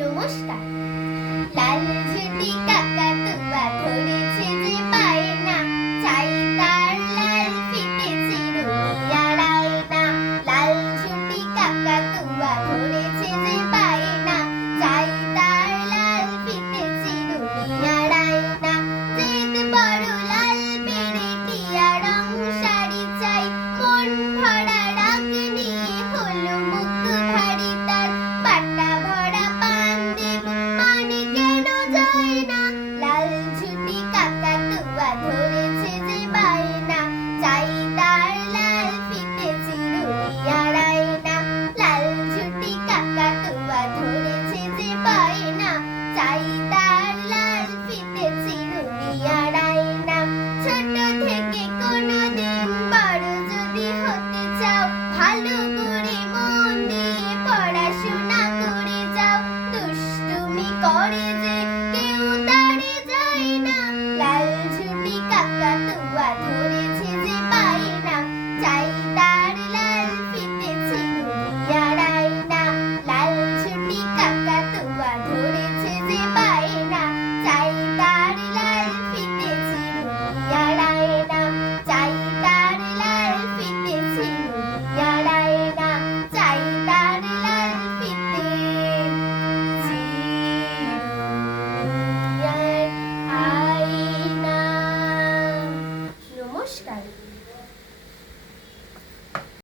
নমস্কার। লাল ঝুঁটি কাকাতুয়া ধরেছে যে বায়না, চাই তার লাল ফিতে চিরুনি আর আয়না। লাল ঝুঁটি কাকাতুয়া ধরেছে যে বায়না, চাই তার লাল ফিতে চিরুনি আর আয়না। জেদ বড় লাল পেরেটিয়া রং শাড়ি চাই, মন ভরা রাগ নিয়ে হলো মুখ ভারী তার। পাটা ভরা পান দেব মানে কেন যায় না, লাল ঝুঁটি কাকাতুয়া ধরেছে যে বায়না, চাই তার লাল ফিতে চিরুনি আর আয়না। লাল ঝুঁটি কাকাতুয়া ধরেছে যে বায়না, চাই তার লাল ফিতে চিরুনি আর আয়না। ছোট থেকে কোনোদিন বড় যদি হতে চাও, ভালো করে মন দিয়ে পড়াশোনা করে যাও, দুষ্টুমি করে